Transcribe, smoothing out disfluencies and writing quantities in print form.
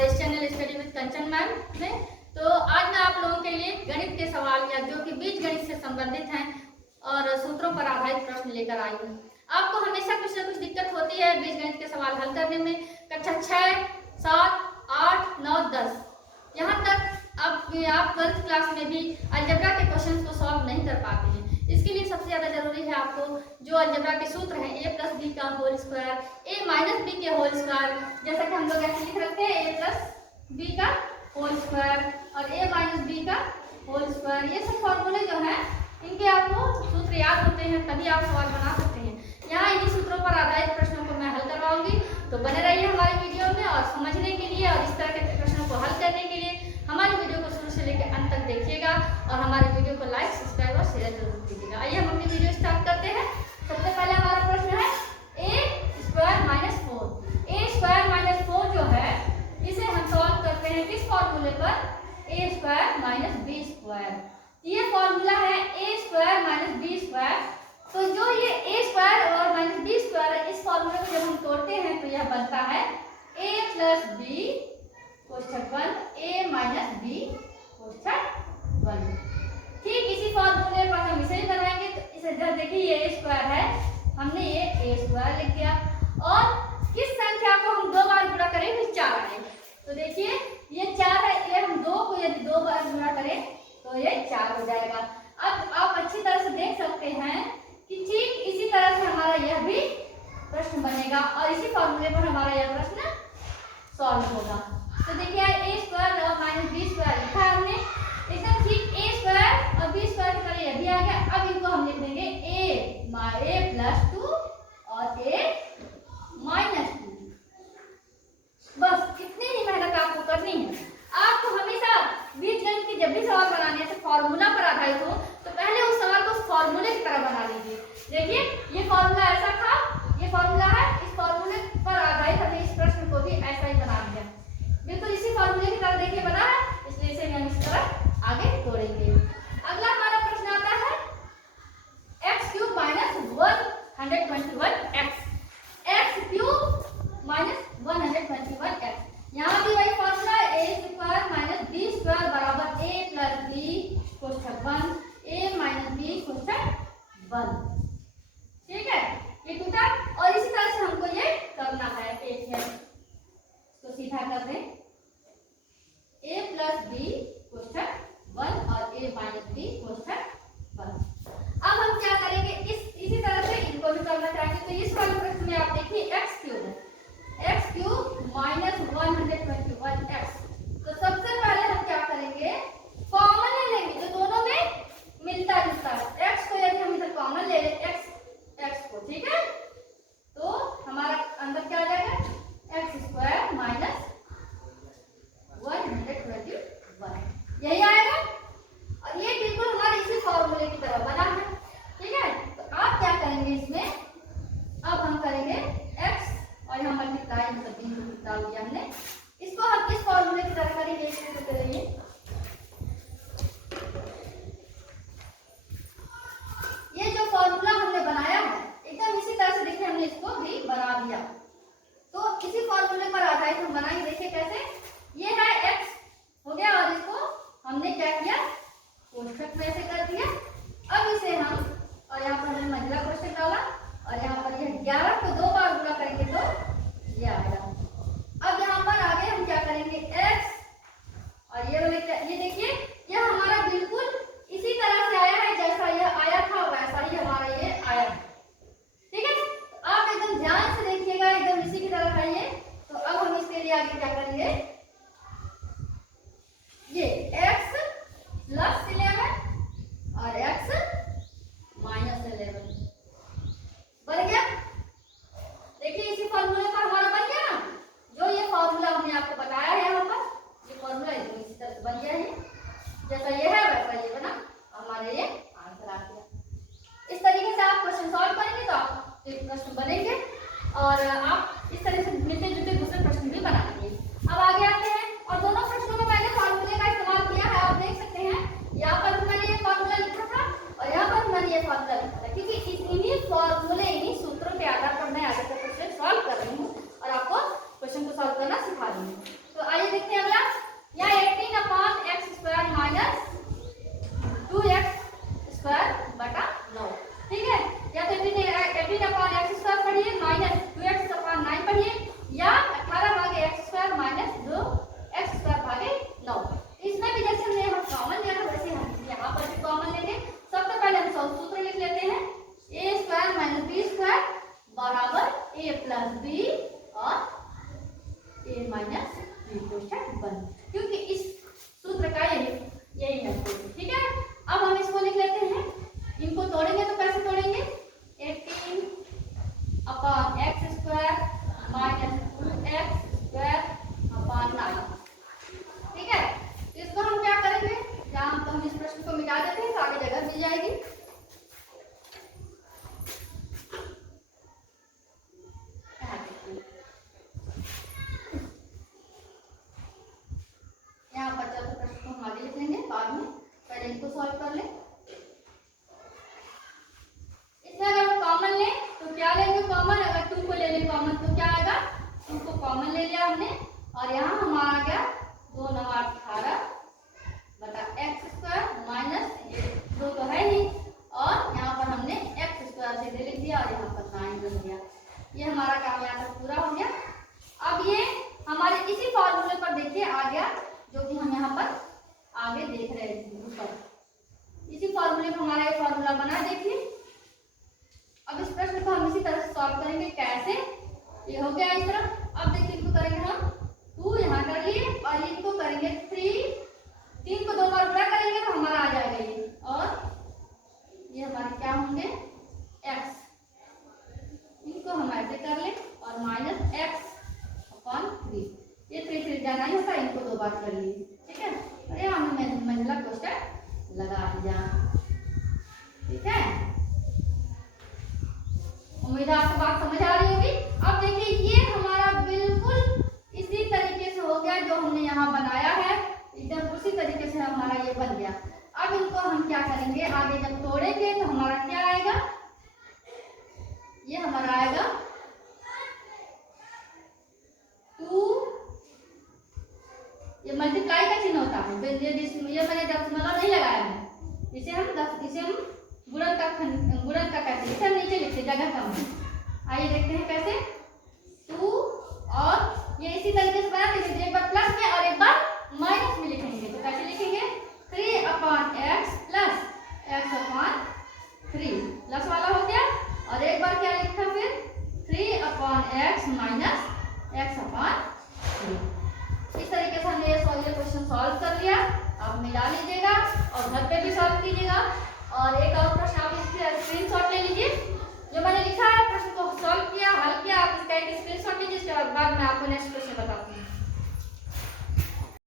हमारे इस channel study with Kanchan ma'am में। तो आज मैं आप लोगों के लिए गणित के सवाल या जो कि बीज गणित से संबंधित हैं और सूत्रों पर आधारित प्रश्न लेकर आई हूँ। आपको हमेशा कुछ न कुछ दिक्कत होती है बीज गणित के सवाल हल करने में। कक्षा 6, 7, 8, 9, 10 यहाँ तक आप 12th क्लास में भी अलजेब्रा के क्वेश्चंस को सॉल्व नहीं कर पाते हैं। इसके लिए सबसे ज्यादा जरूरी है आपको जो अलजेब्रा के सूत्र हैं a प्लस बी का whole square, a minus B के होल स्क्वायर, जैसा कि हम लोग ऐसे लिख रखते हैं a प्लस बी का होल स्क्वायर और a माइनस बी का होल स्क्वायर। ये सब फॉर्मूले जो हैं इनके आपको सूत्र याद होते हैं तभी आप सवाल बना सकते हैं। यहाँ इन्हीं सूत्रों पर आधारित प्रश्नों को मैं हल करवाऊंगी, तो बने रहिए हमारे वीडियो में। और समझने के लिए और इस तरह के प्रश्नों को हल करने के लिए हमारे वीडियो को शुरू से लेकर अंत तक देखिएगा और हमारे वीडियो को लाइक, सब्सक्राइब और शेयर जरूर कीजिएगा। आइए हम अपनी वीडियो स्टार्ट करते हैं। सबसे पहले हमारा प्रश्न है a square minus 4। a square minus 4 जो है इसे हम सॉल्व करते हैं किस फॉर्मूले पर, a square minus B square. ये फॉर्मूला है a square minus B square. तो जो ये a स्क्वायर और माइनस बी स्क्वायर है, इस फॉर्मूले को जब हम तोड़ते हैं तो यह बनता है a प्लस बी कोष्ठक 1 a माइनस बी कोष्ठक 1। ठीक इसी फॉर्मूले पर हम इसे भी बनाएंगे। तो इसे देखिए ये a स्क्वायर है, हमने ये a स्क्वायर लिख दिया और किस संख्या को हम 2 बार गुणा करें फिर 4 आएगा। तो देखिए ये 4 है, ये हम 2 को यदि 2 बार गुणा करें तो ये 4 हो जाएगा। अब आप अच्छी तरह से देख सकते हैं कि ठीक इसी तरह से हमारा यह भी प्रश्न बनेगा और इसी फॉर्मूले पर हमारा यह प्रश्न सॉल्व होगा। तो देखिए a स्क्वायर और माइनस बी स्क्वायर लिखा है हमने, एकदम ठीक a स्क्वायर और बी स्क्वायर की तरह यह भी आ गया। अब इनको हम लिख देंगे a प्लस 2 और a माइनस 2। बस इतनी ही मेहनत आपको करनी है। आपको हमेशा बीजगणित की जब भी सवाल बनाने से फॉर्मूला पर आधारित हो तो पहले उस सवाल को फॉर्मूले की तरह बना लीजिए। देखिए ये फॉर्मूला ऐसा था, ये फॉर्मूला है, इस फॉर्मूले पर आधारित हमने इस प्रश्न को भी ऐसा ही बना दिया। बिल्कुल इसी फॉर्मूले की तरह देखिए बना है, इसलिए इसे हम इस तरह आगे तोड़ेंगे। अगला हमारा प्रश्न आता है x cube minus 121x, x cube minus 121x। यहाँ भी वही फॉर्मूला है a square minus B square बराबर a प्लस बी कोष्ठक 1 a माइनस बी कोष्ठक 1। ठीक है, ये टूटा और इसी तरह से हमको ये करना है। एक है तो सीधा कर दें a प्लस बी कोष्ठक 1 और a माइनस बी कोष्ठक 1। अब हम क्या करेंगे, इसी तरह से इनको भी करना चाहेंगे। तो इस वाले प्रश्न में आप देखिए x क्यूब है, x क्यूब माइनस 121x। तो सबसे पहले हम क्या करेंगे, कॉमन ले लेंगे जो दोनों में मिलता जुलता है। x को यदि हम इधर कॉमन ले ले x को, ठीक है, तो हमारा अंदर क्या आ जाएगा x स्क्वायर माइनस 121 यही आएगा और ये बिल्कुल हमारे इसी फॉर्मूले की तरह बना है। ठीक है, तो आप क्या करेंगे इसमें, अब हम करेंगे x और यहाँ मल्टीप्लाई मतलब बिंदु डाल दिया हमने, इसको हम इस फॉर्मूले की तरह करेंगे। इसको करेंगे ये जो फॉर्मूला हमने बनाया है एकदम इसी तरह से देखिए हमने इसको भी बना दिया। तो इसी फॉर्मूले पर आधारित हम बनाएंगे। देखिए कैसे, ये है x हो गया और इसको हमने क्या किया कोष्ठक में से कर दिया। अब इसे हम और यहाँ पर हमने मंझला कोष्ठक डाला और यहाँ पर यह 11 को 2 बार गुणा करेंगे तो ये आएगा। अब यहाँ पर आगे हम क्या करेंगे x और ये वाले ये देखिए यह हमारा बिल्कुल इसी तरह से आया है, जैसा यह आया था वैसा ही हमारा ये आया है। ठीक है, तो आप एकदम ध्यान से देखिएगा, एकदम इसी की तरह है ये। तो अब हम इसके लिए आगे क्या करेंगे, ये x प्लस 11 और x माइनस 11 बन गया। देखिए इसी फॉर्मूले और a माइनस b कोष्ठक बंद, क्योंकि इस सूत्र का यही है। ठीक है, अब हम इसको लिख लेते हैं। इनको तोड़ेंगे तो कैसे तोड़ेंगे? 18 upon x square minus 2x square upon 9। ठीक है, तो इसको हम क्या करेंगे, जहाँ तो हम इस प्रश्न को मिटा देते हैं तो आगे जगह मिल जाएगी। यहाँ पर चौथे प्रश्न को हम आगे लिख लेंगे बाद में, पहले इनको सॉल्व कर ले। इसमें अगर हम कॉमन लें तो क्या लेंगे कॉमन? अगर 2 को ले लें कॉमन तो क्या आएगा? 2 को कॉमन ले लिया हमने और यहाँ हमारा आ गया 2 9 18 बटा एक्स स्क्वायर माइनस 2 तो है ही, और यहाँ पर हमने एक्स स्क्वायर सीधे लिख दिया और यहाँ पर 9 लिख दिया। ये हमारा काम यहाँ तक पूरा हो गया। अब ये हमारे इसी फॉर्मूले पर देखिए आ गया, जो कि हम यहाँ पर आगे देख रहे थे ऊपर। इसी फॉर्मूले पर हमारा ये फॉर्मूला बना, देखिए। अब इस प्रश्न को हम इसी तरह से सॉल्व करेंगे। कैसे? ये हो गया इस तरफ। अब देखिए इनको करेंगे हम 2 यहाँ कर लिए और इनको करेंगे 3 को 2 बार गुणा करेंगे तो हमारा आ जाएगा ये, और ये हमारे क्या होंगे x। इनको हम ऐसे कर ले और माइनस x अपॉन 3। ये 3 जाना ही होता है, इनको 2 बार कर लिए। ठीक है, और यहाँ हमने मंजिला कोष्ठक लगा दिया। ठीक है, उम्मीद है आपको बात समझ आ रही होगी। अब देखिए ये हमारा बिल्कुल इसी तरीके से हो गया जो हमने यहाँ बनाया है, एकदम उसी तरीके से हमारा ये बन गया। अब इनको हम क्या करेंगे, आगे जब तोड़ेंगे तो हमारा क्या आएगा? ये हमारा आएगा 2, ये मल्टीप्लाई का चिन्ह होता है, ये मैंने दशमलव नहीं लगाया है, इसे हम गुणन का कहते हैं। इसे हम नीचे लिखते, जगह कम है। आइए देखते हैं कैसे। 2 और ये इसी तरीके से बना देंगे, एक बार प्लस में और एक बार माइनस में लिखेंगे। तो कैसे लिखेंगे? 3 upon x plus x upon 3, plus वाला हो गया। और एक बार क्या लिखा फिर? 3 upon x minus x upon 3। इस तरीके से हमने ये क्वेश्चन सॉल्व कर लिया। आप मिला लीजिएगा और घर पे भी सॉल्व कीजिएगा। और एक और